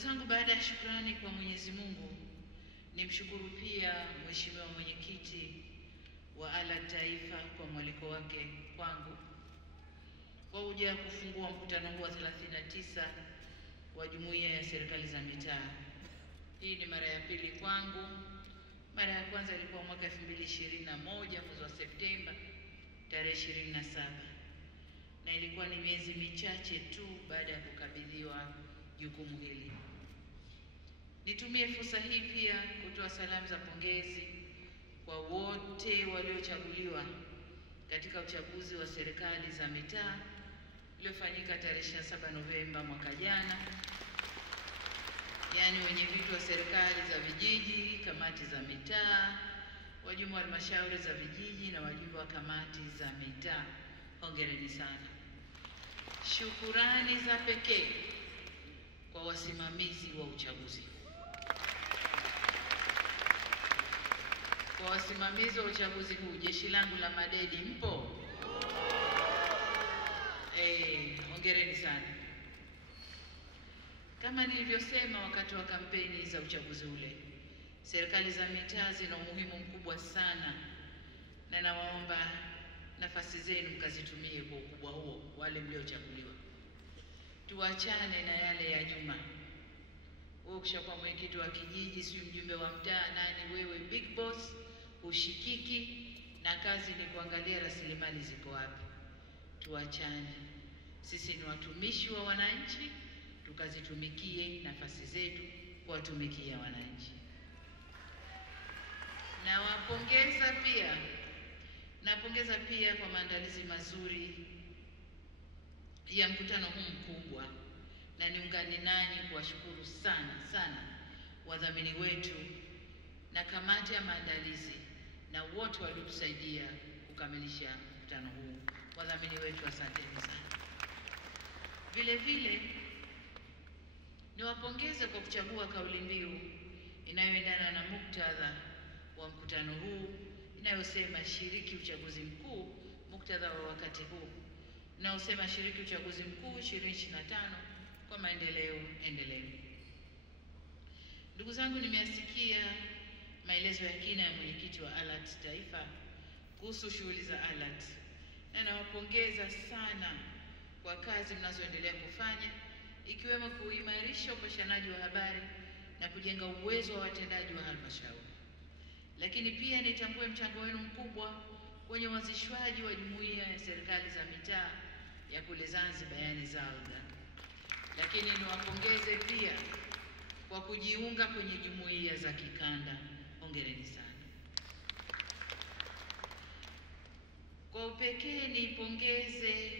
zangu, baada ya shukrani kwa Mwenyezi Mungu, nimshukuru pia Mheshimiwa Mwenyekiti wa ALAT Taifa kwa mwaliko wake kwangu kwa kuja kufungua mkutano huu wa 39 wa Jumuiya ya Serikali za Mitaa. Hii ni mara ya pili kwangu. Mara ya kwanza ilikuwa mwaka 2021 mwezi wa Septemba tarehe 27, na ilikuwa ni miezi michache tu baada ya kukabidhiwa jukumu hili. Nitumie fursa hii pia kutoa salamu za pongezi kwa wote waliochaguliwa katika uchaguzi wa serikali za mitaa uliofanyika tarehe 27 Novemba mwaka jana, yaani wenye viti wa serikali za vijiji, kamati za mitaa, wajumbe wa halmashauri za vijiji na wajumbe wa kamati za mitaa. Hongereni sana. Shukurani za pekee kwa wasimamizi wa uchaguzi. Kwa wasimamizi wa uchaguzi huu, jeshi langu la madedi mpo? Hongereni sana. Kama nilivyosema wakati wa kampeni za uchaguzi ule, serikali za mitaa zina umuhimu mkubwa sana, na nawaomba nafasi zenu mkazitumie kwa ukubwa huo. Wale mliochaguliwa, tuachane na yale ya nyuma. Wewe ukishakuwa mwenyekiti wa kijiji, si mjumbe wa mtaa, nani wewe, big boss, ushikiki, na kazi ni kuangalia rasilimali ziko wapi. Tuachane. Sisi ni watumishi wa wananchi, tukazitumikie nafasi zetu kuwatumikia wananchi. Napongeza pia kwa maandalizi mazuri ya mkutano huu mkubwa, na niungane nanyi kuwashukuru sana wadhamini wetu na kamati ya maandalizi na wote waliotusaidia kukamilisha mkutano huu. Wadhamini wetu, asanteni sana. Vile vile niwapongeze kwa kuchagua kauli mbiu inayoendana na muktadha wa mkutano huu, inayosema shiriki uchaguzi mkuu, muktadha wa wakati huu inayosema shiriki uchaguzi mkuu 2025 kwa maendeleo endelevu. Ndugu zangu, nimeyasikia maelezo ya kina ya mwenyekiti wa ALAT Taifa kuhusu shughuli za ALAT, na nawapongeza sana kwa kazi mnazoendelea kufanya, ikiwemo kuimarisha upashanaji wa habari na kujenga uwezo wa watendaji wa halmashauri. Lakini pia nitambue mchango wenu mkubwa kwenye uanzishwaji wa Jumuiya ya Serikali za Mitaa ya kule Zanzibar, yani ZALDA. Lakini niwapongeze pia kwa kujiunga kwenye jumuiya za kikanda. Hongereni sana. Kwa upekee niipongeze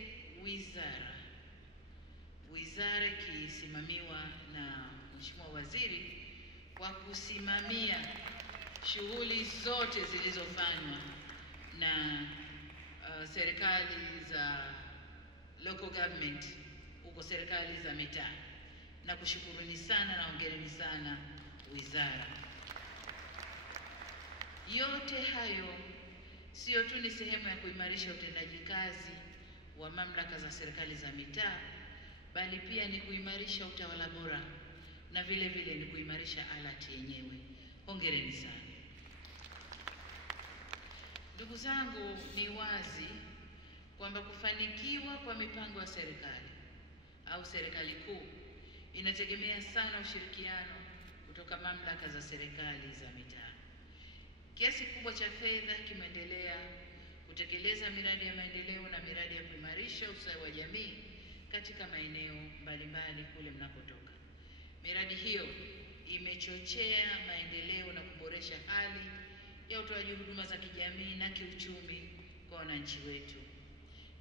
wizara ikisimamiwa na Mheshimiwa Waziri kwa kusimamia shughuli zote zilizofanywa na serikali za local government huko, serikali za mitaa, na kushukuruni sana na hongereni sana wizara. Yote hayo sio tu ni sehemu ya kuimarisha utendaji kazi wa mamlaka za serikali za mitaa, bali pia ni kuimarisha utawala bora na vile vile ni kuimarisha ALAT yenyewe. Hongereni sana. Ndugu zangu, ni wazi kwamba kufanikiwa kwa mipango ya serikali au serikali kuu inategemea sana ushirikiano kutoka mamlaka za serikali za mitaa. Kiasi kikubwa cha fedha kimeendelea kutekeleza miradi ya maendeleo na miradi ya kuimarisha ustawi wa jamii katika maeneo mbalimbali kule mnakotoka. Miradi hiyo imechochea maendeleo na kuboresha hali ya utoaji huduma za kijamii na kiuchumi kwa wananchi wetu.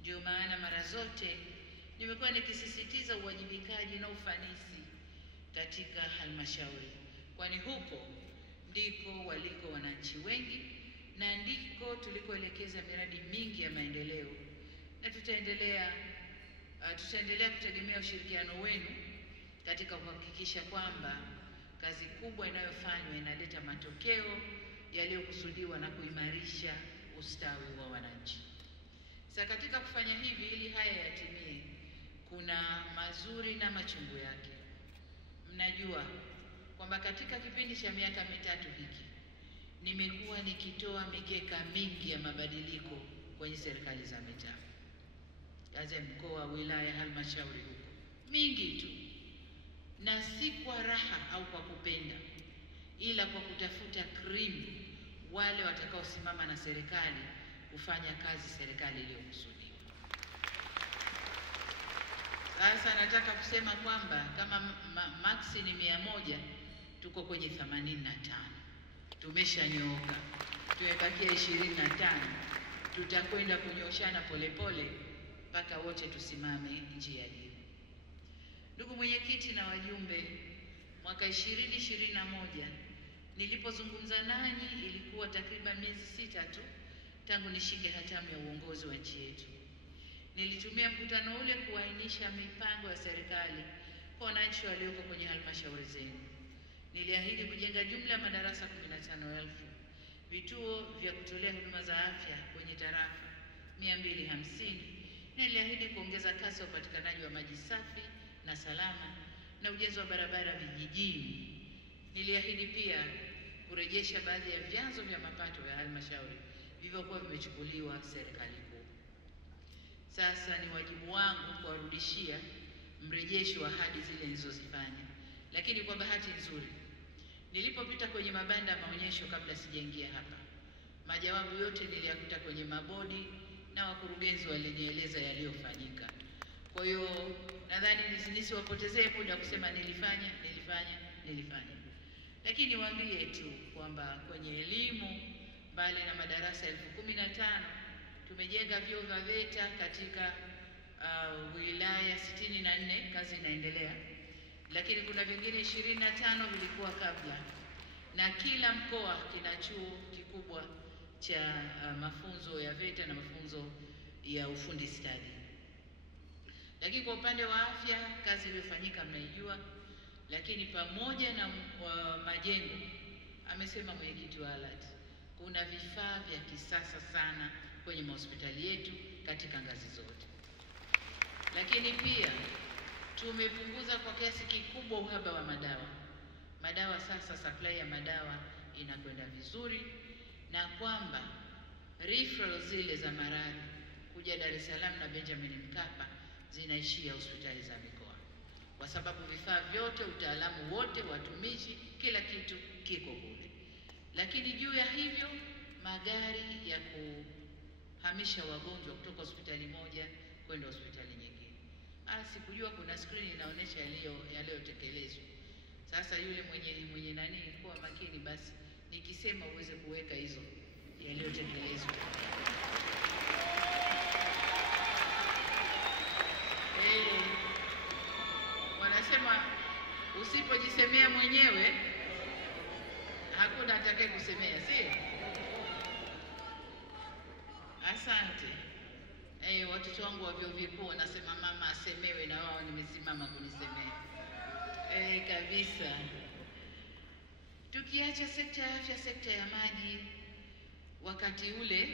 Ndio maana mara zote nimekuwa nikisisitiza uwajibikaji na ufanisi katika halmashauri, kwani huko ndiko waliko wananchi wengi na ndiko tulikoelekeza miradi mingi ya maendeleo, na tutaendelea kutegemea ushirikiano wenu katika kuhakikisha kwamba kazi kubwa inayofanywa inaleta matokeo yaliyokusudiwa na kuimarisha ustawi wa wananchi. Sasa katika kufanya hivi, ili haya yatimie, kuna mazuri na machungu yake. Mnajua mnajua kwamba katika kipindi cha miaka mitatu hiki nimekuwa nikitoa mikeka mingi ya mabadiliko kwenye serikali za mitaa, ngazi ya mkoa, wilaya, halmashauri, huko mingi tu, na si kwa raha au kwa kupenda, ila kwa kutafuta krimu wale watakaosimama na serikali kufanya kazi serikali iliyokusudiwa. Sasa nataka kusema kwamba kama maksi ni 100, tuko kwenye 85. Tumeshanyooka, tumebakia 25. Tutakwenda kunyoshana polepole mpaka wote tusimame njia hiyo. Ndugu mwenyekiti na wajumbe, mwaka 2021 nilipozungumza nanyi ilikuwa takriban miezi 6 tu tangu nishike hatamu ya uongozi wa nchi yetu. Nilitumia mkutano ule kuainisha mipango ya serikali kwa wananchi walioko kwenye halmashauri zenu. Niliahidi kujenga jumla ya madarasa 15,000, vituo vya kutolea huduma za afya kwenye tarafa 250. Niliahidi kuongeza kasi ya upatikanaji wa maji safi na salama na ujenzi wa barabara vijijini. Niliahidi pia kurejesha baadhi ya vyanzo vya mapato ya halmashauri vilivyokuwa vimechukuliwa serikali kuu. Sasa ni wajibu wangu kuwarudishia mrejesho wa ahadi zile nilizozifanya. Lakini kwa bahati nzuri, nilipopita kwenye mabanda maonyesho kabla sijaingia hapa, majawabu yote niliyakuta kwenye mabodi na wakurugenzi walinieleza yaliyofanyika. Kwa hiyo nadhani nisiwapotezee muda kusema nilifanya. Lakini niwaambie tu kwamba kwenye elimu, mbali na madarasa 15,000, tumejenga vyuo vya VETA katika wilaya 64, kazi inaendelea. Lakini kuna vingine 25 vilikuwa kabla, na kila mkoa kina chuo kikubwa cha mafunzo ya VETA na mafunzo ya ufundi stadi. Lakini kwa upande wa afya, kazi iliyofanyika mnaijua. Lakini pamoja na majengo, amesema mwenyekiti wa ALAT, kuna vifaa vya kisasa sana kwenye mahospitali yetu katika ngazi zote. Lakini pia tumepunguza kwa kiasi kikubwa uhaba wa madawa. Sasa supply ya madawa inakwenda vizuri, na kwamba referral zile za maradhi kuja Dar es Salaam na Benjamin Mkapa zinaishia hospitali za mikoa, kwa sababu vifaa vyote, utaalamu wote, watumishi, kila kitu kiko kule. Lakini juu ya hivyo, magari ya kuhamisha wagonjwa kutoka hospitali moja kwenda hospitali nyingine. Sikujua kuna screen inaonyesha yaliyotekelezwa. Sasa yule mwenye nani, kuwa makini basi nikisema uweze kuweka hizo yaliyotekelezwa. Wanasema usipojisemea mwenyewe hakuna atakaye kusemea, sio? Asante. Watoto wangu wa vyuo vikuu wanasema mama asemewe, na wao nimesimama kunisemea. Kabisa. Tukiacha sekta ya afya, sekta ya maji, wakati ule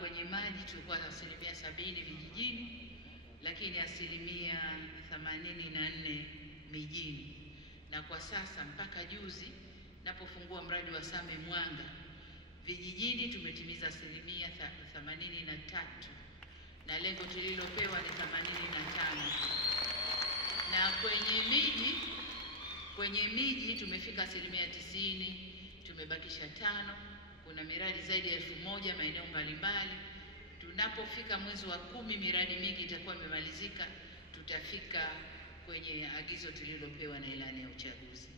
kwenye maji tulikuwa na 70% vijijini, lakini 84% mijini. Na kwa sasa mpaka juzi napofungua mradi wa Same Mwanga, vijijini tumetimiza 83%, na lengo tulilopewa ni 85%. Na kwenye miji tumefika 90%, tumebakisha 5. Kuna miradi zaidi ya 1000 maeneo mbalimbali. Tunapofika mwezi wa 10 miradi mingi itakuwa imemalizika, tutafika kwenye agizo tulilopewa na ilani ya uchaguzi.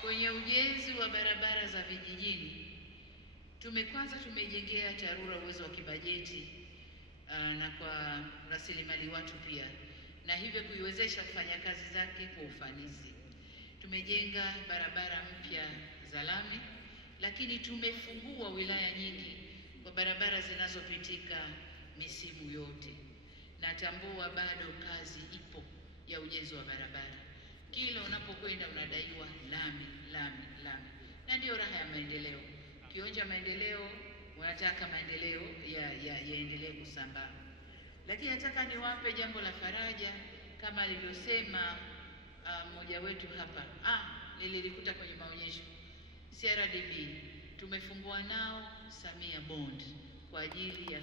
Kwenye ujenzi wa barabara za vijijini, tumejengea TARURA uwezo wa kibajeti na kwa rasilimali watu pia, na hivyo kuiwezesha kufanya kazi zake kwa ufanisi. Tumejenga barabara mpya za lami, lakini tumefungua wilaya nyingi kwa barabara zinazopitika misimu yote. Natambua bado kazi ipo ya ujenzi wa barabara. Kila unapokwenda unadaiwa lami. Na ndio raha ya maendeleo. Ukionja maendeleo, unataka maendeleo yaendelee kusambaa. Lakini nataka niwape jambo la faraja kama alivyosema mmoja wetu hapa. Nililikuta kwenye maonyesho. CRDB tumefungua nao Samia Bond kwa ajili ya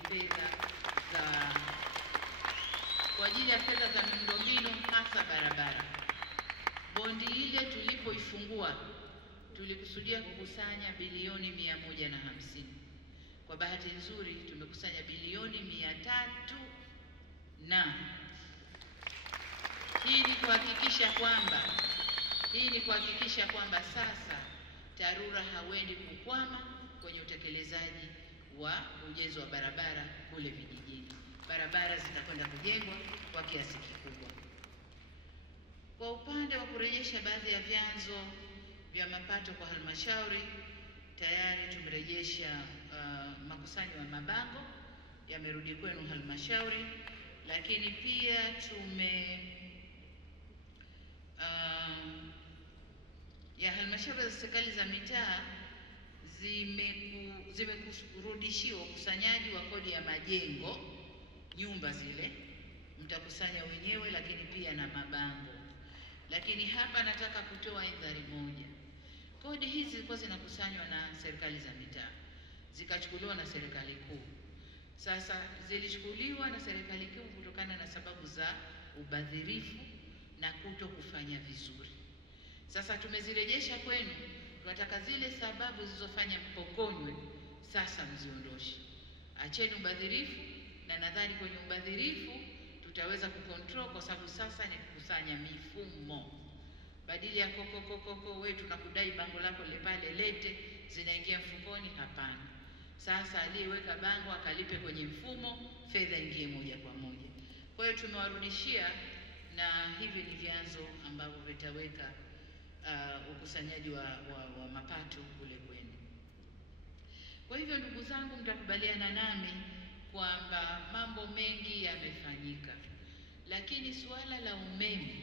fedha za miundombinu hasa barabara. Bondi ile tulipoifungua tulikusudia kukusanya bilioni 150. Kwa bahati nzuri tumekusanya bilioni 300, na hii ni kuhakikisha kwamba sasa TARURA hawendi kukwama kwenye utekelezaji wa ujenzi wa barabara kule vijijini. Barabara zitakwenda kujengwa kwa kiasi kikubwa. Kwa upande wa kurejesha baadhi ya vyanzo vya mapato kwa halmashauri, tayari tumerejesha makusanyo ya mabango yamerudi kwenu halmashauri, lakini pia halmashauri za serikali za mitaa zimekurudishiwa ukusanyaji wa kodi ya majengo, nyumba zile mtakusanya wenyewe, lakini pia na mabango. Lakini hapa nataka kutoa indhari moja. Kodi hizi zilikuwa zinakusanywa na serikali za mitaa, zikachukuliwa na serikali kuu. Sasa zilichukuliwa na serikali kuu kutokana na sababu za ubadhirifu na kuto kufanya vizuri. Sasa tumezirejesha kwenu, tunataka zile sababu zilizofanya mpokonywe sasa mziondoshe. Acheni ubadhirifu, na nadhani kwenye ubadhirifu tutaweza kucontrol, kwa sababu sasa ni kukusanya mifumo. Badili ya koko wewe tunakudai bango lako le pale lete zinaingia mfukoni, hapana. Sasa aliyeweka bango akalipe kwenye mfumo, fedha ingie moja kwa moja. Kwa hiyo tumewarudishia, na hivi ni vyanzo ambavyo vitaweka ukusanyaji wa mapato kule kwenu. Kwa hivyo ndugu zangu, mtakubaliana nami kwamba mambo mengi yamefanyika, lakini suala la umeme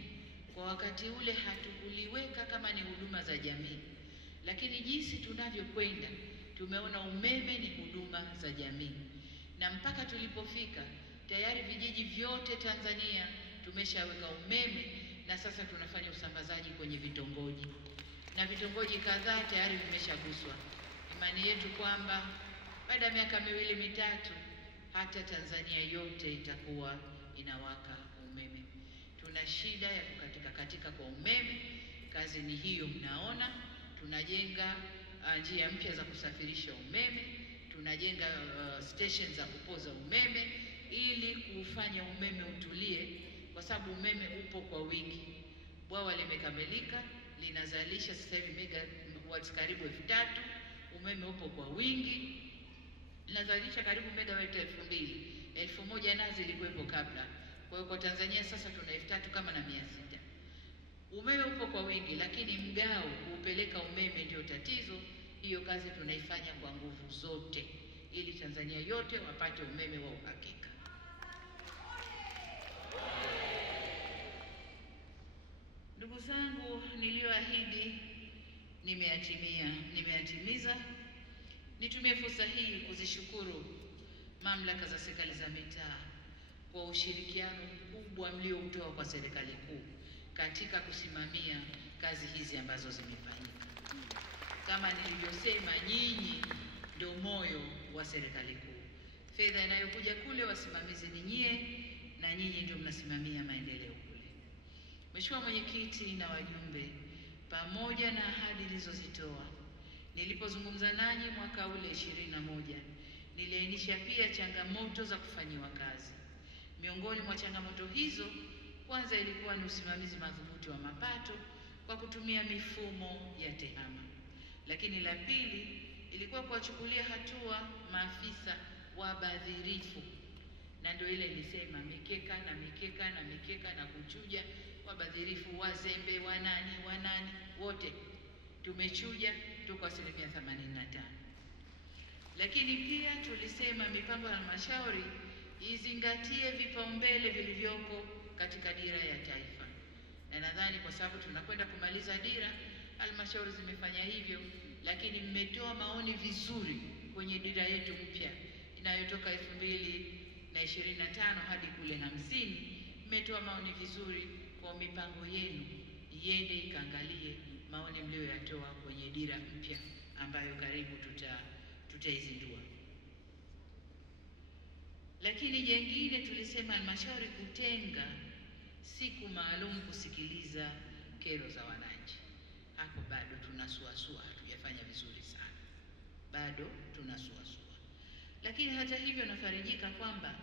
kwa wakati ule hatukuliweka kama ni huduma za jamii, lakini jinsi tunavyokwenda tumeona umeme ni huduma za jamii, na mpaka tulipofika tayari vijiji vyote Tanzania tumeshaweka umeme, na sasa tunafanya usambazaji kwenye vitongoji, na vitongoji kadhaa tayari vimeshaguswa. Imani yetu kwamba baada ya miaka 2-3 hata Tanzania yote itakuwa inawaka umeme. Tuna shida ya katika kwa umeme. Kazi ni hiyo, mnaona tunajenga njia mpya za kusafirisha umeme, tunajenga station za kupoza umeme ili kufanya umeme utulie, kwa sababu umeme upo kwa wingi. Bwawa limekamilika, linazalisha sasa hivi megawatts karibu 3000. Umeme upo kwa wingi, linazalisha karibu megawatts 2000. 1000 nazo zilikuwepo kabla. Kwa hiyo kwa Tanzania sasa tuna 3000 kama na 600. Umeme upo kwa wingi, lakini mgao kupeleka umeme ndio tatizo. Hiyo kazi tunaifanya kwa nguvu zote ili Tanzania yote wapate umeme wa uhakika. Ndugu zangu, niliyoahidi nimeyatimiza. Nitumie fursa hii kuzishukuru mamlaka za serikali za mitaa kwa ushirikiano mkubwa mlioutoa kwa serikali kuu katika kusimamia kazi hizi ambazo zimefanyika. Kama nilivyosema, nyinyi ndio moyo wa serikali kuu. Fedha inayokuja kule, wasimamizi ni nyie, na nyinyi ndio mnasimamia maendeleo kule. Mheshimiwa Mwenyekiti na wajumbe, pamoja na ahadi nilizozitoa nilipozungumza nanyi mwaka ule 21, niliainisha pia changamoto za kufanyiwa kazi. Miongoni mwa changamoto hizo, kwanza ilikuwa ni usimamizi madhubuti wa mapato kwa kutumia mifumo ya TEHAMA. Lakini la pili ilikuwa kuwachukulia hatua maafisa wabadhirifu, na ndio ile nilisema mikeka na kuchuja wabadhirifu, wazembe, wanani wote tumechuja, tuko 85%. Lakini pia tulisema mipango ya halmashauri izingatie vipaumbele vilivyoko katika dira ya taifa, na nadhani kwa sababu tunakwenda kumaliza dira, halmashauri zimefanya hivyo. Lakini mmetoa maoni vizuri kwenye dira yetu mpya inayotoka 2025 na 25 hadi kule 50, mmetoa maoni vizuri kwa mipango yenu iende ikaangalie maoni mlioyatoa kwenye dira mpya ambayo karibu tutaizindua. Lakini jengine tulisema halmashauri kutenga siku maalum kusikiliza kero za wananchi. Hapo bado tunasuasua, hatujafanya vizuri sana, bado tunasuasua. Lakini hata hivyo nafarijika kwamba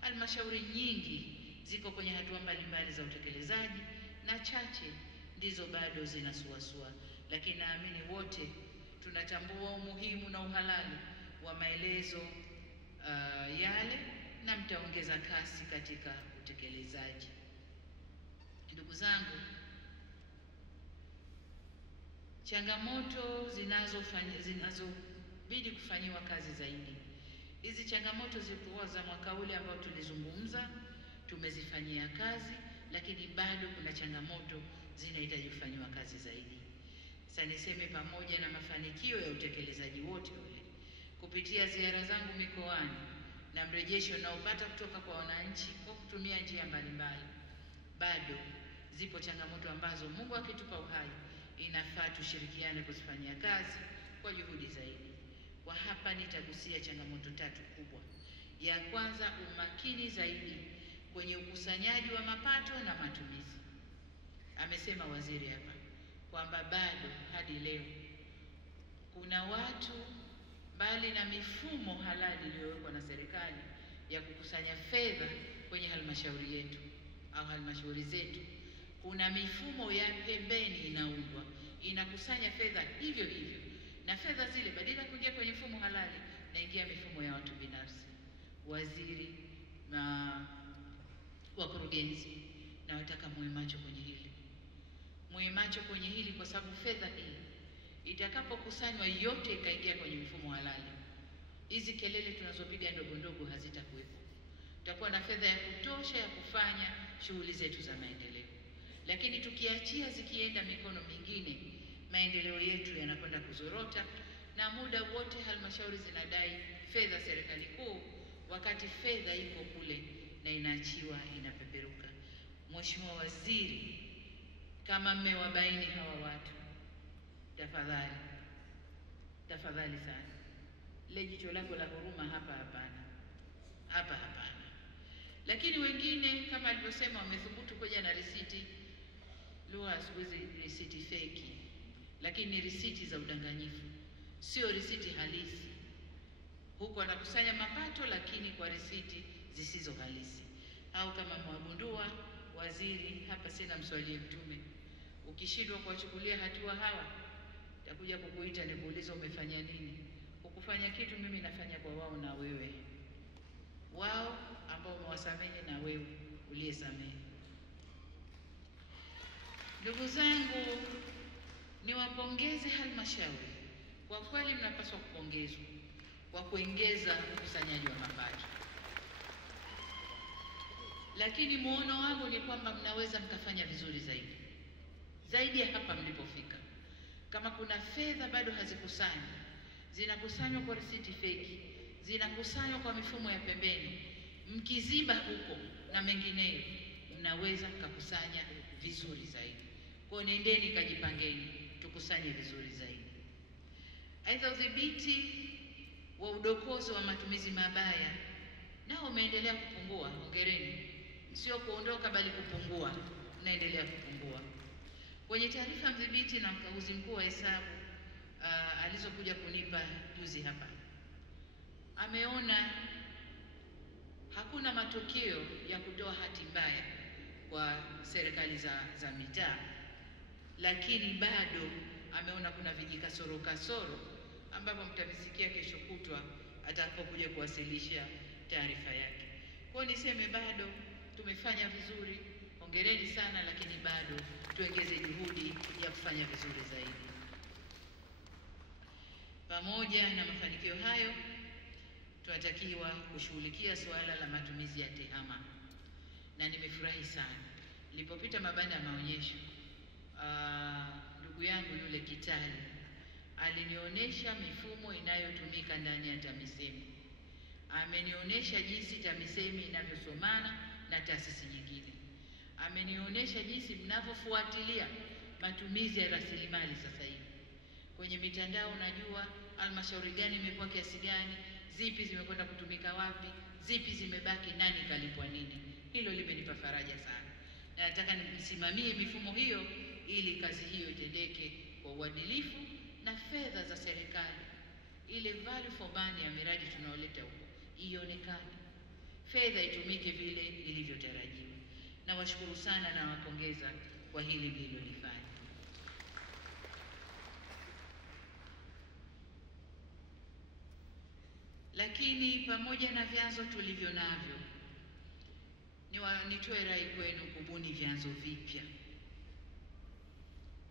halmashauri nyingi ziko kwenye hatua mbalimbali za utekelezaji na chache ndizo bado zinasuasua, lakini naamini wote tunatambua umuhimu na uhalali wa maelezo yale na mtaongeza kasi katika utekelezaji. Ndugu zangu, changamoto zinazobidi kufanyiwa kazi zaidi. Hizi changamoto zilikuwa za mwaka ule ambao tulizungumza, tumezifanyia kazi, lakini bado kuna changamoto zinahitaji kufanywa kazi zaidi. Sasa niseme pamoja na mafanikio ya utekelezaji wote ule, kupitia ziara zangu mikoani na mrejesho naopata kutoka kwa wananchi kwa kutumia njia mbalimbali, bado zipo changamoto ambazo Mungu akitupa uhai inafaa tushirikiane kuzifanyia kazi kwa juhudi zaidi. Kwa hapa nitagusia changamoto 3 kubwa. Ya kwanza, umakini zaidi kwenye ukusanyaji wa mapato na matumizi. Amesema waziri hapa kwamba bado hadi leo kuna watu, mbali na mifumo halali iliyowekwa na serikali ya kukusanya fedha kwenye halmashauri yetu au halmashauri zetu, kuna mifumo ya pembeni inaundwa inakusanya fedha hivyo hivyo, na fedha zile badala kuingia kwenye mfumo halali naingia mifumo ya watu binafsi. Waziri na wakurugenzi, na wataka muwe macho kwenye hili, muwe macho kwenye hili, kwa sababu fedha hii itakapokusanywa yote ikaingia kwenye mfumo halali, hizi kelele tunazopiga ndogo ndogo hazitakuwepo. Tutakuwa na fedha ya kutosha ya kufanya shughuli zetu za maendeleo. Lakini tukiachia zikienda mikono mingine, maendeleo yetu yanakwenda kuzorota, na muda wote halmashauri zinadai fedha serikali kuu, wakati fedha iko kule na inaachiwa inapeperuka. Mheshimiwa Waziri, kama mmewabaini hawa watu, tafadhali sana, ile jicho lako la huruma hapa hapana. Lakini wengine kama alivyosema wamethubutu kuja na risiti, lugha siku hizi risiti feki, lakini ni risiti za udanganyifu, sio risiti halisi. Huko anakusanya mapato lakini kwa risiti zisizo halisi. Au kama mwagundua, waziri, hapa sina mswalie Mtume, ukishindwa kuwachukulia hatua hawa, takuja kukuita nikuuliza umefanya nini. Ukufanya kitu, mimi nafanya kwa wao na wewe, wao ambao umewasamehe na wewe uliyesamehe. Ndugu zangu, niwapongeze halmashauri, kwa kweli mnapaswa kupongezwa kwa kuongeza ukusanyaji wa mapato. Lakini muono wangu ni kwamba mnaweza mkafanya vizuri zaidi ya hapa mlipofika. Kama kuna fedha bado hazikusanywa, zinakusanywa kwa risiti feki, zinakusanywa kwa mifumo ya pembeni, mkiziba huko na mengineyo, mnaweza mkakusanya vizuri zaidi. Kwa nendeni kajipangeni, tukusanye vizuri zaidi. Aidha, udhibiti wa udokozi wa matumizi mabaya nao umeendelea kupungua. Hongereni, sio kuondoka bali kupungua, unaendelea kupungua. Kwenye taarifa mdhibiti na mkaguzi mkuu wa hesabu alizokuja kunipa juzi hapa, ameona hakuna matokeo ya kutoa hati mbaya kwa serikali za mitaa, lakini bado ameona kuna vijikasoro ambapo mtavisikia kesho kutwa atakapokuja kuwasilisha taarifa yake. Kwa niseme bado tumefanya vizuri, hongereni sana, lakini bado tuongeze juhudi ya kufanya vizuri zaidi. Pamoja na mafanikio hayo, tunatakiwa kushughulikia suala la matumizi ya tehama. Na nimefurahi sana nilipopita mabanda ya maonyesho, ndugu yangu yule Kitali alinionyesha mifumo inayotumika ndani ya TAMISEMI. amenionyesha jinsi TAMISEMI inavyosomana na taasisi nyingine, amenionyesha jinsi mnavyofuatilia matumizi ya rasilimali sasa hivi kwenye mitandao. Najua halmashauri gani imepewa kiasi gani, zipi zimekwenda kutumika wapi, zipi zimebaki, nani kalipwa nini. Hilo limenipa faraja sana, na nataka nisimamie mifumo hiyo ili kazi hiyo itendeke kwa uadilifu, na fedha za serikali, ile value for money ya miradi tunaoleta huko ionekane, fedha itumike vile ilivyotarajiwa. Na washukuru sana na wapongeza kwa hili mlilolifanya. Lakini pamoja na vyanzo tulivyo navyo, nitoe rai kwenu kubuni vyanzo vipya.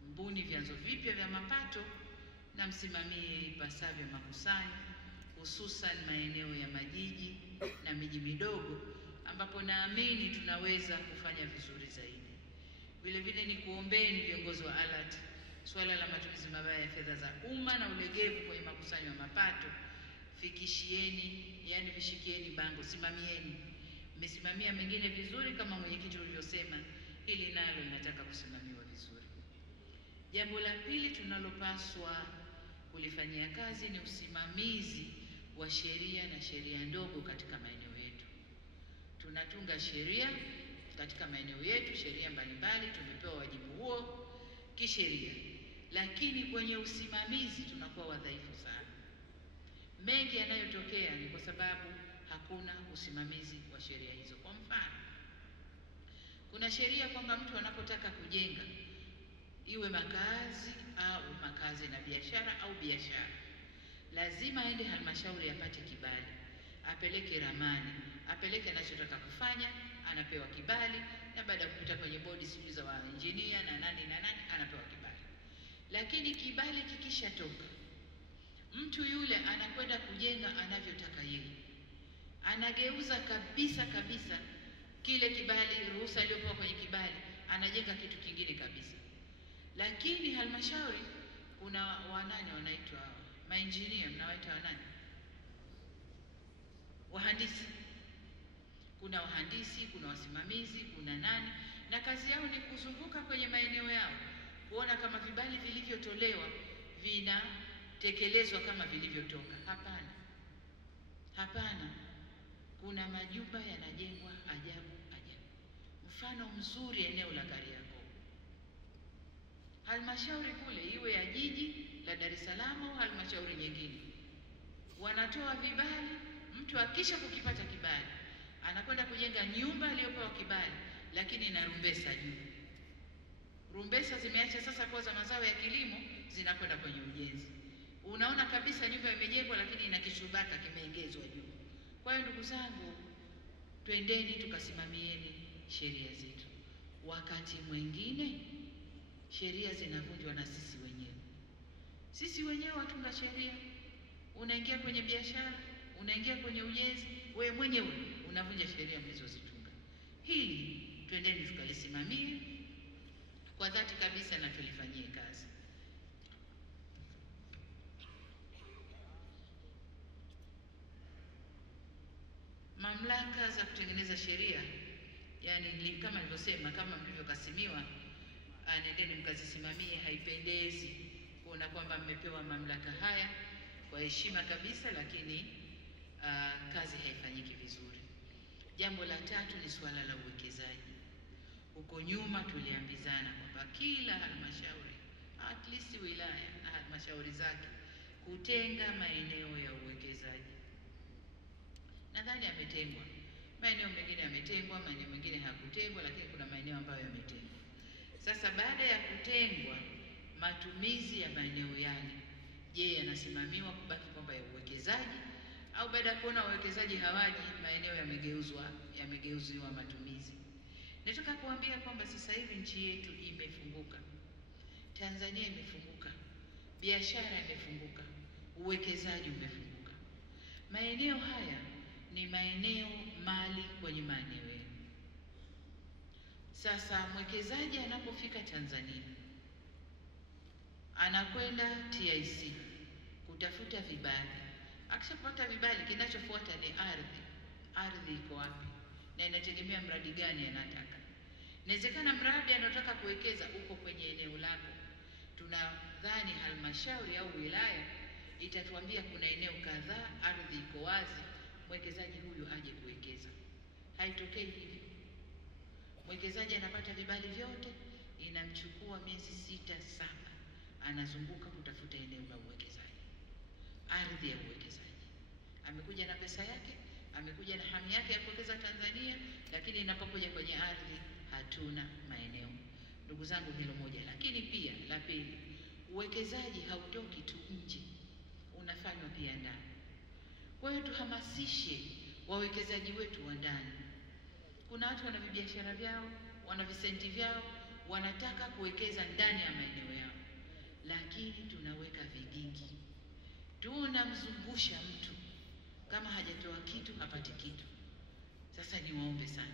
Mbuni vyanzo vipya vya mapato na msimamie ipasavyo makusanyo, hususan maeneo ya majiji na miji midogo ambapo naamini tunaweza kufanya vizuri zaidi. Vile vile ni kuombeni viongozi wa ALAT, swala la matumizi mabaya ya fedha za umma na ulegevu kwenye makusanyo ya mapato, vishikieni bango, simamieni. Mmesimamia mengine vizuri kama mwenyekiti ulivyosema, hili nalo linataka kusimamiwa vizuri. Jambo la pili tunalopaswa kulifanyia kazi ni usimamizi wa sheria na sheria ndogo katika maeneo yetu. Tunatunga sheria katika maeneo yetu, sheria mbalimbali, tumepewa wajibu huo kisheria, lakini kwenye usimamizi tunakuwa wadhaifu sana. Mengi yanayotokea ni kwa sababu hakuna usimamizi wa sheria hizo. Kwa mfano, kuna sheria kwamba mtu anapotaka kujenga, iwe makazi au makazi na biashara au biashara, lazima aende halmashauri apate kibali, apeleke ramani, apeleke anachotaka kufanya, anapewa kibali, na baada ya kupita kwenye bodi sijui za engineer na nani anapewa kibali. Lakini kibali kikishatoka, mtu yule anakwenda kujenga anavyotaka yeye, anageuza kabisa kile kibali, ruhusa iliyopewa kwenye kibali, anajenga kitu kingine kabisa. Lakini halmashauri kuna wanani wanaitwa maengineer, mnawaita wanani? Wahandisi. Kuna wahandisi, kuna wasimamizi, kuna nani, na kazi yao ni kuzunguka kwenye maeneo yao kuona kama vibali vilivyotolewa vinatekelezwa kama vilivyotoka. Hapana. Kuna majumba yanajengwa ajabu. Mfano mzuri eneo la Kariakoo. Halmashauri kule, iwe ya jiji la Dar es Salaam au halmashauri nyingine, wanatoa vibali. Mtu akisha kukipata kibali, anakwenda kujenga nyumba aliyopewa kibali, lakini na rumbesa juu. Rumbesa zimeacha sasa kwa za mazao ya kilimo, zinakwenda kwenye ujenzi. Unaona kabisa nyumba imejengwa, lakini ina kishubaka kimeongezwa juu. Kwa hiyo ndugu zangu, twendeni tukasimamieni sheria zetu. Wakati mwingine sheria zinavunjwa na sisi wenyewe. Sisi wenyewe watunga sheria. Unaingia kwenye biashara, unaingia kwenye ujenzi, wewe mwenyewe unavunja sheria mlizozitunga. Hili twendeni tukalisimamie kwa dhati kabisa na tulifanyie kazi. Mamlaka za kutengeneza sheria, yani kama nilivyosema, kama mlivyokasimiwa, nendeni mkazisimamie. Haipendezi kuona kwamba mmepewa mamlaka haya kwa heshima kabisa, lakini kazi haifanyiki vizuri. Jambo la tatu ni suala la uwekezaji. Huko nyuma tuliambizana kwamba kila halmashauri, at least wilaya na halmashauri zake, kutenga maeneo ya uwekezaji. Nadhani yametengwa. Maeneo mengine yametengwa, maeneo mengine hakutengwa, lakini kuna maeneo ambayo yametengwa. Sasa baada ya kutengwa, matumizi ya maeneo yale, je, yanasimamiwa kubaki kwamba ya uwekezaji, au baada ya kuona wawekezaji hawaji, maeneo yamegeuziwa matumizi? Nataka kuambia kwamba sasa hivi nchi yetu imefunguka. Tanzania imefunguka. Biashara imefunguka. Uwekezaji umefunguka. Maeneo haya ni maeneo mali kwenye maeneo yetu. Sasa mwekezaji anapofika Tanzania, anakwenda TIC kutafuta vibali, Akishapata vibali, kinachofuata ni ardhi. Ardhi iko wapi na inategemea mradi gani anataka. Inawezekana mradi anataka kuwekeza uko kwenye eneo lako, tunadhani halmashauri au wilaya itatuambia kuna eneo kadhaa, ardhi iko wazi, mwekezaji huyu aje kuwekeza. Haitokei hivi. Mwekezaji anapata vibali vyote, inamchukua miezi 6-7, anazunguka kutafuta eneo la uwekezaji, ardhi ya uwekezaji. Amekuja na pesa yake, amekuja na hamu yake ya kuwekeza Tanzania, lakini inapokuja kwenye ardhi hatuna maeneo. Ndugu zangu, hilo moja. Lakini pia la pili, uwekezaji hautoki tu nje, unafanywa pia ndani. Kwa hiyo tuhamasishe wawekezaji wetu wa ndani. Kuna watu wana biashara vyao, wana visenti vyao, wanataka kuwekeza ndani ya maeneo yao, lakini tunaweka vigingi, tunamzungusha mtu, kama hajatoa kitu hapati kitu. Sasa niwaombe sana,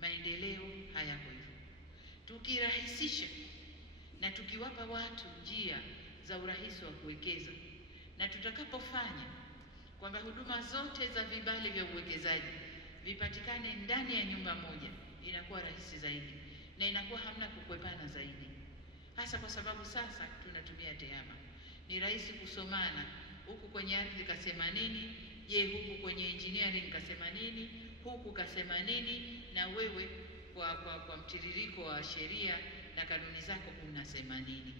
maendeleo hayako hivyo. Tukirahisisha na tukiwapa watu njia za urahisi wa kuwekeza, na tutakapofanya kwamba huduma zote za vibali vya uwekezaji vipatikane ndani ya nyumba moja, inakuwa rahisi zaidi na inakuwa hamna kukwepana zaidi, hasa kwa sababu sasa tunatumia tehama. Ni rahisi kusomana, huku kwenye ardhi kasema nini, je, huku kwenye engineering kasema nini, huku kasema nini, na wewe kwa mtiririko wa sheria na kanuni zako unasema nini.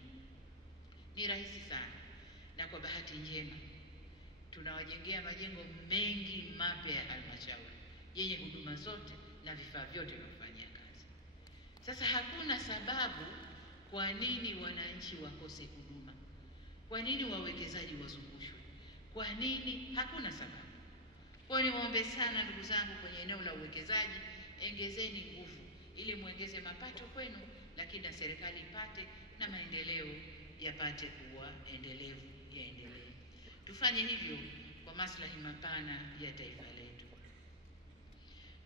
Ni rahisi sana, na kwa bahati njema tunawajengea majengo mengi mapya ya halmashauri yenye huduma zote na vifaa vyote vya kufanyia kazi. Sasa hakuna sababu kwa nini wananchi wakose huduma, kwa nini wawekezaji wazungushwe, kwa nini? Hakuna sababu. Kwa hiyo niwaombe sana ndugu zangu, kwenye eneo la uwekezaji ongezeni nguvu ili muongeze mapato kwenu, lakini na serikali ipate na maendeleo yapate kuwa endelevu, yaendelee. Tufanye hivyo kwa maslahi mapana ya taifa letu.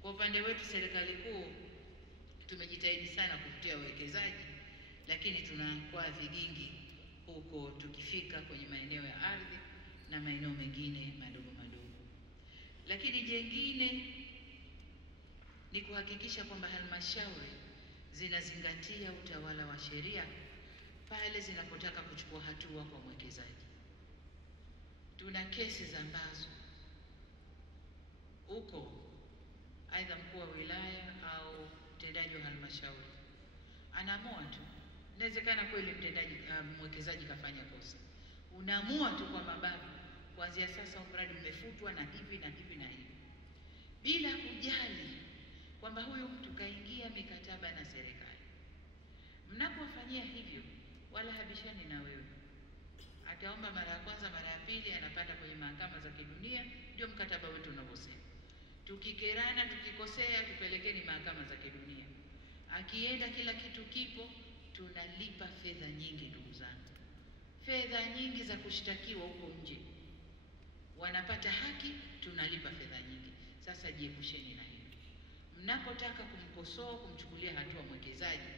Kwa upande wetu serikali kuu tumejitahidi sana kuvutia wawekezaji, lakini tunakuwa vigingi huko tukifika kwenye maeneo ya ardhi na maeneo mengine madogo madogo. Lakini jengine ni kuhakikisha kwamba halmashauri zinazingatia utawala wa sheria pale zinapotaka kuchukua hatua kwa mwekezaji. Tuna kesi ambazo huko aidha mkuu wa wilaya au mtendaji wa halmashauri anaamua tu, inawezekana kweli mtendaji mwekezaji kafanya kosa, unaamua tu kwa mabavu, kuanzia sasa mradi umefutwa na hivi na hivi na hivi, bila kujali kwamba huyu mtu kaingia mikataba na serikali. Mnapofanyia hivyo, wala habishani na wewe, ataomba mara ya kwanza, mara ya pili, anapanda kwenye mahakama za kidunia. Ndio mkataba wetu unavyosema, tukikerana, tukikosea, tupelekeni mahakama za kidunia. Akienda kila kitu kipo, tunalipa fedha nyingi ndugu zangu, fedha nyingi za kushtakiwa huko nje, wanapata haki, tunalipa fedha nyingi. Sasa jiepusheni na hilo. Mnapotaka kumkosoa, kumchukulia hatua mwekezaji,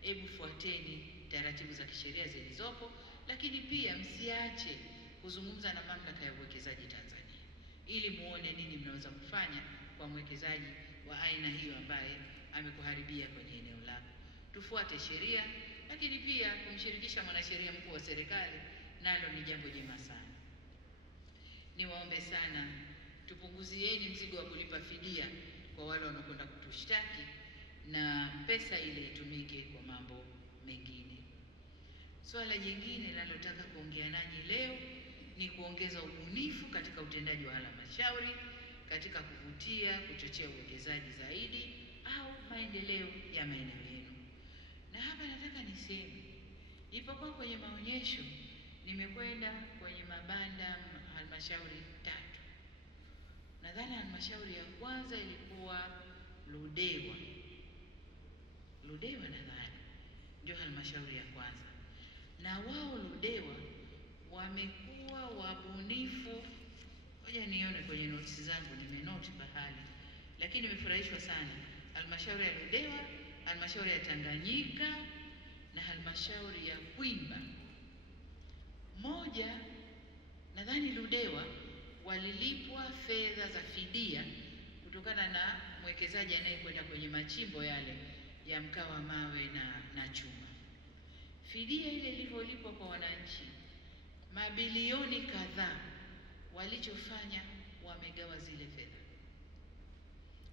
hebu fuateni taratibu za kisheria zilizopo, lakini pia msiache kuzungumza na mamlaka ya uwekezaji Tanzania ili muone nini mnaweza kufanya kwa mwekezaji wa aina hiyo ambaye amekuharibia kwenye eneo lako. Tufuate sheria, lakini pia kumshirikisha mwanasheria mkuu wa serikali nalo ni jambo jema sana. Niwaombe sana, tupunguzieni mzigo wa kulipa fidia kwa wale wanaokwenda kutushtaki, na pesa ile itumike kwa mambo mengine. Swala jingine ninalotaka kuongea nanyi leo ni kuongeza ubunifu katika utendaji wa halmashauri katika kuvutia, kuchochea uwekezaji zaidi au maendeleo ya maeneo yenu. Na hapa nataka niseme, nilipokuwa kwenye maonyesho, nimekwenda kwenye mabanda halmashauri 3. Nadhani halmashauri ya kwanza ilikuwa Ludewa. Ludewa nadhani ndio halmashauri ya kwanza. Na wao Ludewa wamekuwa wabunifu. Ngoja nione kwenye notisi zangu, nimenoti bahali, lakini nimefurahishwa sana. Halmashauri ya Ludewa, halmashauri ya Tanganyika na halmashauri ya Kwimba. Moja nadhani Ludewa walilipwa fedha za fidia kutokana na mwekezaji anayekwenda kwenye machimbo yale ya mkaa wa mawe na chuma. Fidia ile ilivyolipwa kwa wananchi, mabilioni kadhaa, walichofanya wamegawa zile fedha.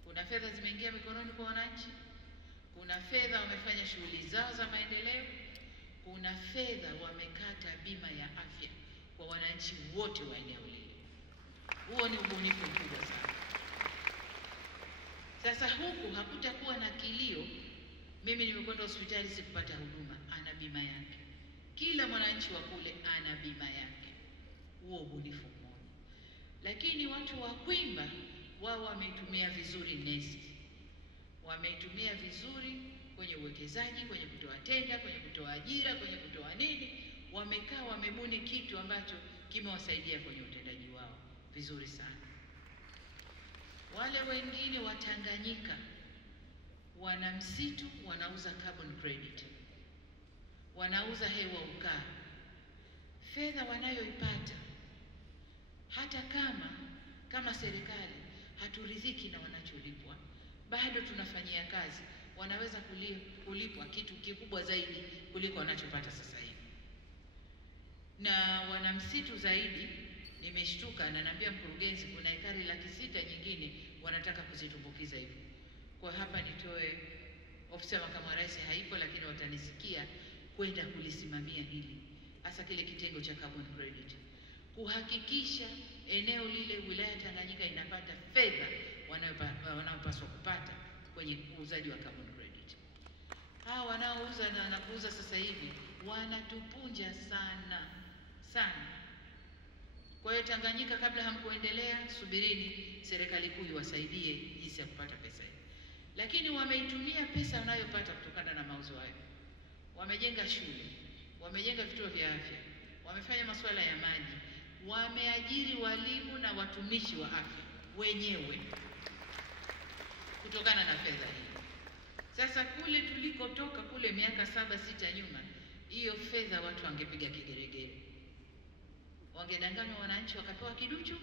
Kuna fedha zimeingia mikononi kwa wananchi, kuna fedha wamefanya shughuli zao za maendeleo, kuna fedha wamekata bima ya afya kwa wananchi wote wa eneo lile. Huo ni ubunifu mkubwa sana. Sasa huku hakutakuwa na kilio, mimi nimekwenda hospitali sikupata huduma, ana bima yake. Kila mwananchi wa kule ana bima yake. Huo ubunifu mmoja. Lakini watu wa Kwimba wao wameitumia vizuri NeST. Wameitumia vizuri kwenye uwekezaji, kwenye kutoa tenda, kwenye kutoa ajira, kwenye kutoa nini. Wamekaa wamebuni kitu ambacho kimewasaidia kwenye utendaji wao vizuri sana. Wale wengine wa Tanganyika wana msitu, wanauza carbon credit, wanauza hewa ukaa. Fedha wanayoipata, hata kama serikali haturidhiki na wanacholipwa, bado tunafanyia kazi, wanaweza kulipwa kitu kikubwa zaidi kuliko wanachopata sasa hivi. Na wana msitu zaidi, nimeshtuka na naambia mkurugenzi kuna ekari 600 nyingine wanataka kuzitumbukiza hivyo. Kwa hapa nitoe, ofisi ya makamu wa rais haipo, lakini watanisikia kwenda kulisimamia hili, hasa kile kitengo cha carbon credit, kuhakikisha eneo lile, wilaya Tanganyika inapata fedha wanayopaswa kupata kwenye uuzaji wa carbon credit. Hawa wanaouza na kuuza sasa hivi wanatupunja sana sana. Kwa hiyo Tanganyika, kabla hamkuendelea, subirini serikali kuu iwasaidie jinsi ya kupata pesa hii. Lakini wameitumia pesa wanayopata kutokana na mauzo hayo. Wamejenga shule, wamejenga vituo vya afya, wamefanya masuala ya maji, wameajiri walimu na watumishi wa afya wenyewe kutokana na fedha hii. Sasa kule tulikotoka kule miaka 7-6 nyuma, hiyo fedha watu wangepiga kigeregere. Wangedanganywa wananchi wakapewa kiduchu,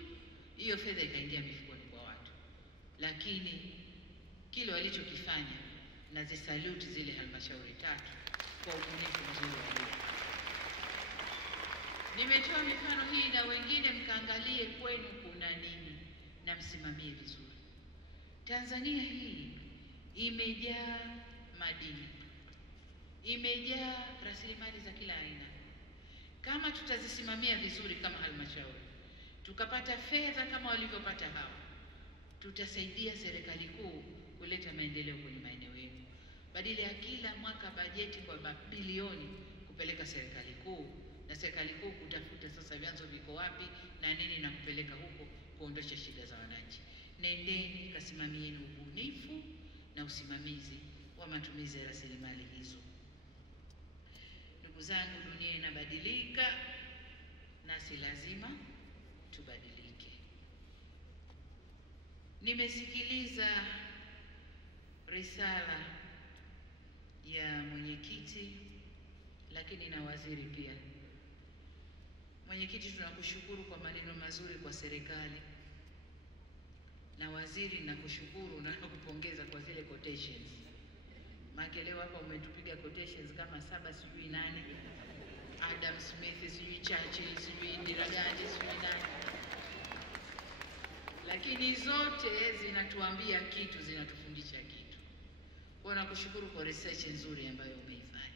hiyo fedha ikaingia mifukoni kwa watu. Lakini kile walichokifanya, na zisalute zile halmashauri 3 kwa ubunifu mzuri wao. Nimetoa mifano hii na wengine mkaangalie kwenu kuna nini na msimamie vizuri. Tanzania hii imejaa madini, imejaa rasilimali za kila aina. Kama tutazisimamia vizuri kama halmashauri, tukapata fedha kama walivyopata hawa, tutasaidia serikali kuu kuleta maendeleo kwenye maeneo yenu. Badala ya kila mwaka bajeti kwa bilioni kupeleka serikali kuu, na serikali kuu kutafuta sasa vyanzo viko wapi na nini na kupeleka huko kuondosha shida za wananchi. Nendeni kasimamieni ubunifu na usimamizi wa matumizi ya rasilimali hizo. Ndugu zangu, dunia inabadilika, nasi lazima tubadilike. Nimesikiliza risala ya mwenyekiti, lakini na waziri pia. Mwenyekiti, tunakushukuru kwa maneno mazuri kwa serikali, na waziri nakushukuru na nakupongeza kwa zile quotations. Maana leo hapa umetupiga quotations kama 7 sijui nani, Adam Smith sijui Churchill sijui Indira Gandhi sijui nani, lakini zote zinatuambia kitu, zinatufundisha kitu. Kwa nakushukuru kwa research nzuri ambayo umeifanya.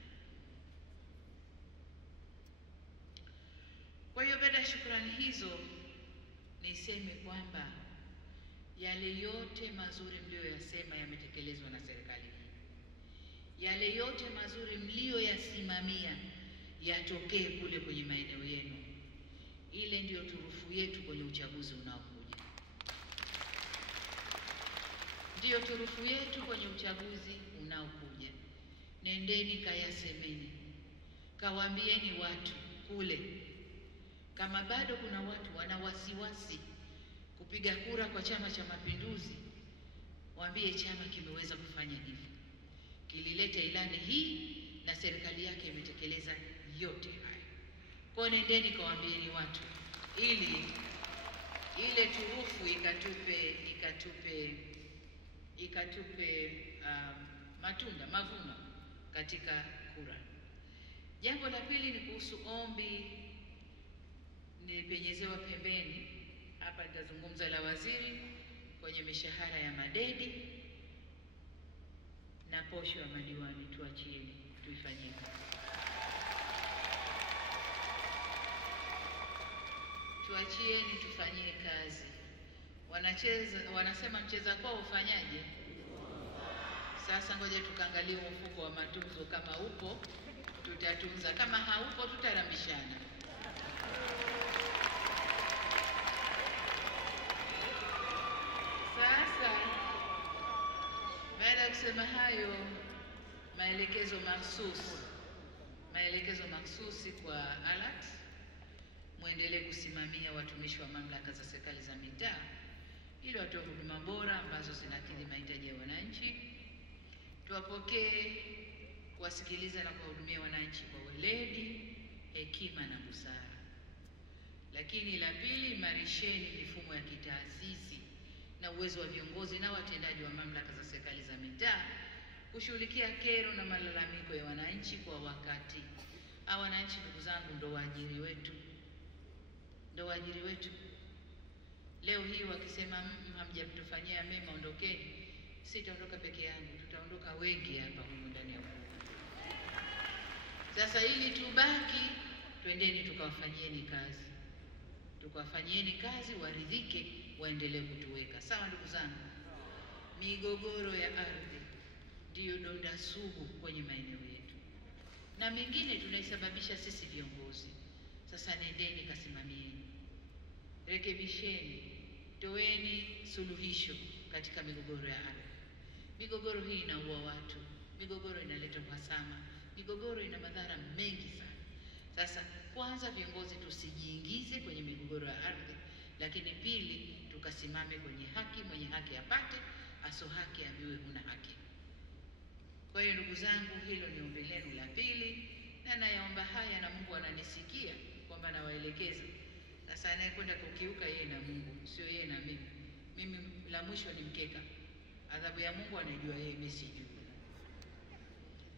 Kwa hiyo baada ya shukrani hizo, niseme kwamba yale yote mazuri mlioyasema yametekelezwa na serikali hii. Yale yote mazuri mlioyasimamia yatokee kule kwenye maeneo yenu. Ile ndiyo turufu yetu kwenye uchaguzi unaokuja. Ndiyo turufu yetu kwenye uchaguzi unaokuja. Nendeni kayasemeni. Kawaambieni watu kule. Kama bado kuna watu wana wasiwasi kupiga kura kwa Chama cha Mapinduzi, waambie chama kimeweza kufanya hivi. Kilileta ilani hii na serikali yake imetekeleza yote haya. Kwa nendeni kawaambieni watu ili ile turufu ikatupe matunda, mavuno katika kura. Jambo la pili ni kuhusu ombi nilipenyezewa pembeni hapa, nitazungumza la waziri kwenye mishahara ya madedi na posho ya madiwani. Tuachieni tuifanyie kazi, tuachieni tufanyie kazi. Wanasema mcheza kwao ufanyaje? Sasa ngoja tukaangalie mfuko wa matunzo, kama upo tutatunza, kama haupo tutarambishana. Sasa baada ya kusema hayo, maelekezo mahsusi kwa ALAT, muendelee kusimamia watumishi wa mamlaka za serikali za mitaa ili watoe huduma bora ambazo zinakidhi mahitaji ya wananchi. Tuwapokee, kuwasikiliza na kuwahudumia wananchi kwa weledi, hekima na busara. Lakini la pili, imarisheni mifumo ya kitaasisi na uwezo wa viongozi na watendaji wa mamlaka za serikali za mitaa kushughulikia kero na malalamiko ya wananchi kwa wakati. Hawa wananchi, ndugu zangu, ndo waajiri wetu. Leo hii wakisema hamjatufanyia mema, ondokeni, sitaondoka peke yangu, tutaondoka wengi hapa humu ndani ya Mungu. Sasa ili tubaki, twendeni tukawafanyieni kazi, waridhike, waendelee kutuweka sawa. Ndugu zangu, migogoro ya ardhi ndiyo donda sugu kwenye maeneo yetu, na mengine tunaisababisha sisi viongozi. Sasa nendeni kasimamieni, rekebisheni, toeni suluhisho katika migogoro ya ardhi. Migogoro hii inaua watu, migogoro inaleta uhasama, migogoro ina madhara mengi sana. Sasa kwanza, viongozi tusijiingize kwenye migogoro ya ardhi, lakini pili, tukasimame kwenye haki. Mwenye haki apate, aso haki ambiwe huna haki. Kwa hiyo ndugu zangu, hilo ni ombi lenu la pili, na nayaomba haya na Mungu ananisikia kwamba nawaelekeza. Sasa anayekwenda kukiuka yeye na Mungu, sio yeye na mimi. Mimi la mwisho ni mkeka. Adhabu ya Mungu anaijua yeye, mimi sijui.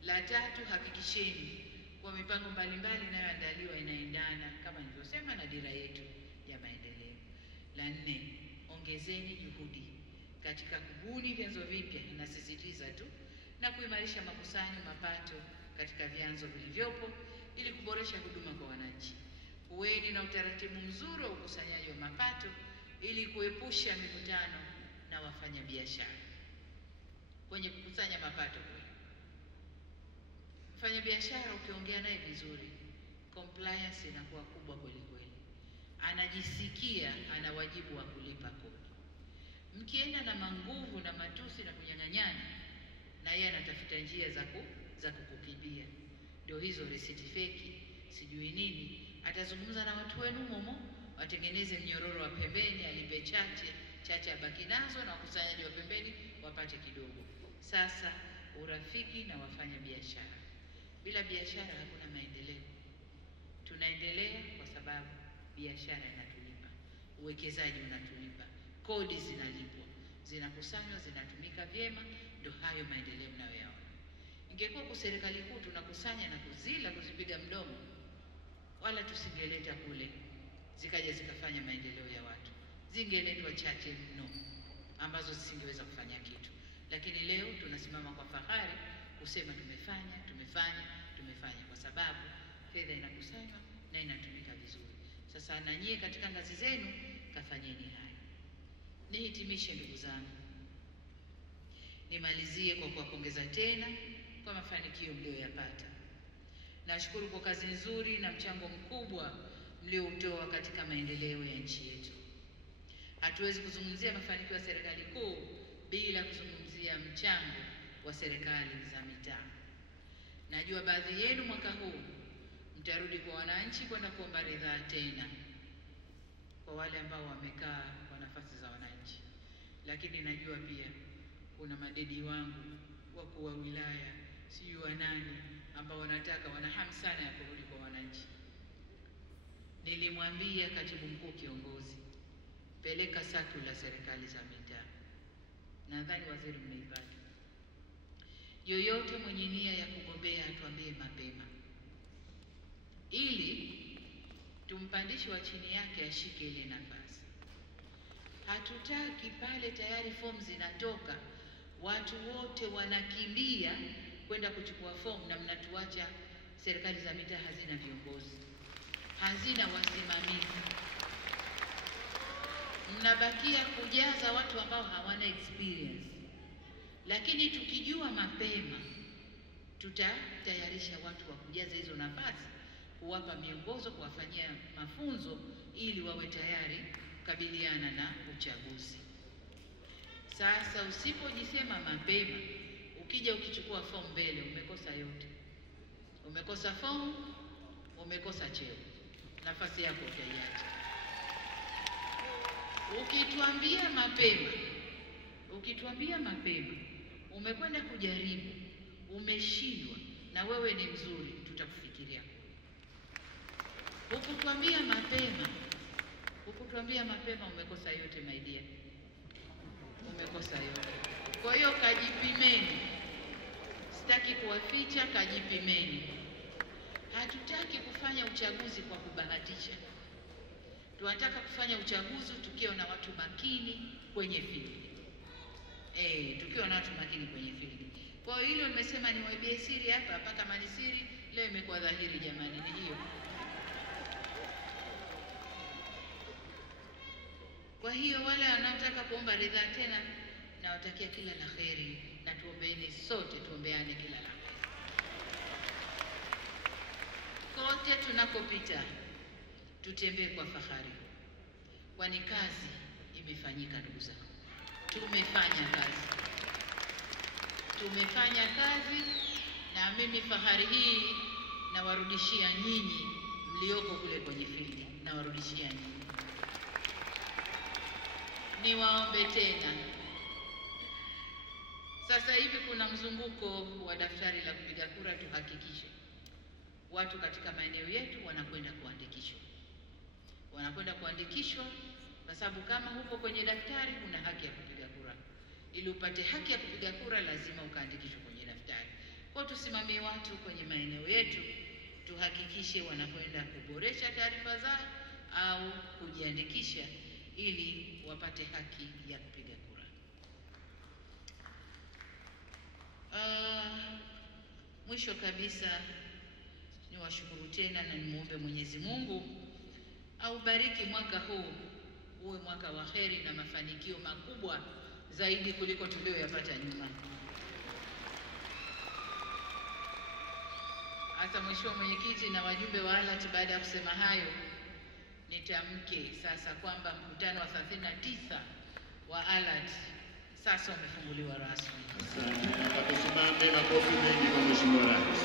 La tatu, hakikisheni kwa mipango mbalimbali inayoandaliwa inaendana kama nilivyosema na dira yetu ya maendeleo. La nne, ongezeni juhudi katika kubuni vyanzo vipya, nasisitiza tu, na kuimarisha makusanyo mapato katika vyanzo vilivyopo ili kuboresha huduma kwa wananchi. Kuweni na utaratibu mzuri wa ukusanyaji wa mapato ili kuepusha mivutano na wafanyabiashara. Kwenye kukusanya mapato, mfanyabiashara ukiongea naye vizuri, compliance inakuwa kubwa kweli kweli, anajisikia ana wajibu wa kulipa kodi. Mkienda na manguvu na matusi na kunyang'anyana, na yeye anatafuta njia za kukukimbia. Ndio hizo risiti feki, sijui nini. Atazungumza na watu wenu momo, watengeneze mnyororo wa pembeni, alipe chache abaki nazo, na wakusanyaji wa pembeni wapate kidogo. Sasa urafiki na wafanya biashara. Bila biashara hakuna maendeleo. Tunaendelea kwa sababu biashara inatulipa, uwekezaji unatulipa, kodi zinalipwa, zinakusanywa, zinatumika vyema. Ndio hayo maendeleo mnayoyaona. Ingekuwa kwa serikali kuu tunakusanya na kuzipiga mdomo, wala tusingeleta kule zikaja zikafanya maendeleo ya watu. Zingeletwa chache mno ambazo zisingeweza kufanya kitu. Lakini leo tunasimama kwa fahari kusema tumefanya kwa sababu fedha inakusanywa na inatumika vizuri. Sasa na nyie katika ngazi zenu kafanyeni haya. Nihitimishe ndugu zangu, nimalizie kwa kuwapongeza tena kwa mafanikio mlioyapata. Nashukuru kwa kazi nzuri na mchango mkubwa mlioutoa katika maendeleo ya nchi yetu. Hatuwezi kuzungumzia mafanikio ya serikali kuu bila kuzungumzia mchango wa serikali za mitaa. Najua baadhi yenu mwaka huu mtarudi kwa wananchi kwenda kuomba ridhaa tena, kwa wale ambao wamekaa kwa nafasi za wananchi. Lakini najua pia kuna madedi wangu, wakuu wa wilaya, sijui wanani, ambao wana hamu sana ya kurudi kwa wananchi. Nilimwambia katibu mkuu kiongozi peleka circular serikali za mitaa. Nadhani waziri mmeipata. Yoyote mwenye nia ya kugombea atuambie mapema, ili tumpandishe wa chini yake ashike ile nafasi. Hatutaki pale tayari fomu zinatoka, watu wote wanakimbia kwenda kuchukua fomu, na mnatuacha serikali za mitaa hazina viongozi, hazina wasimamizi, mnabakia kujaza watu ambao hawana experience. Lakini tukijua mapema, tutatayarisha watu wa kujaza hizo nafasi, kuwapa miongozo, kuwafanyia mafunzo ili wawe tayari kukabiliana na uchaguzi. Sasa usipojisema mapema, ukija ukichukua fomu mbele, umekosa yote. Umekosa fomu, umekosa cheo, nafasi yako utaiacha. Ukituambia mapema, umekwenda kujaribu, umeshindwa, na wewe ni mzuri, tutakufikiria. Ukutuambia mapema, umekosa yote my dear. Umekosa yote. Kwa hiyo kajipimeni. Sitaki kuwaficha, kajipimeni. Hatutaki kufanya uchaguzi kwa kubahatisha. Tunataka kufanya uchaguzi tukiwa na watu makini kwenye field. Tukiwa na watu makini kwenye field. Kwa hiyo hilo nimesema niwaibie siri hapa kama ni siri, leo imekuwa dhahiri jamani, ni hiyo. Kwa hiyo wale wanaotaka kuomba ridhaa tena, nawatakia kila la kheri, na tuombeeni sote, tuombeane kila la kheri. Kote tunakopita tutembee kwa fahari, kwani kazi imefanyika ndugu zangu. Tumefanya kazi, na mimi fahari hii nawarudishia nyinyi mlioko kule kwenye field, nawarudishia nyinyi. Niwaombe tena, sasa hivi kuna mzunguko wa daftari la kupiga kura. Tuhakikishe watu katika maeneo yetu wanakwenda kuandikishwa, kwa sababu kama huko kwenye daftari una haki ya kupiga kura. Ili upate haki ya kupiga kura lazima ukaandikishwe kwenye daftari. Kwa tusimamie watu kwenye maeneo yetu, tuhakikishe wanakwenda kuboresha taarifa zao au kujiandikisha ili wapate haki ya kupiga kura. Mwisho kabisa niwashukuru tena na nimuombe Mwenyezi Mungu aubariki mwaka huu, uwe mwaka wa kheri na mafanikio makubwa zaidi kuliko tuliyoyapata nyuma. Hata Mheshimiwa Mwenyekiti na wajumbe wa ALAT, baada ya kusema hayo, nitamke sasa kwamba mkutano wa 39 wa ALAT sasa umefunguliwa rasmi. Tusimame, makofi mengi kwa Mheshimiwa Rais.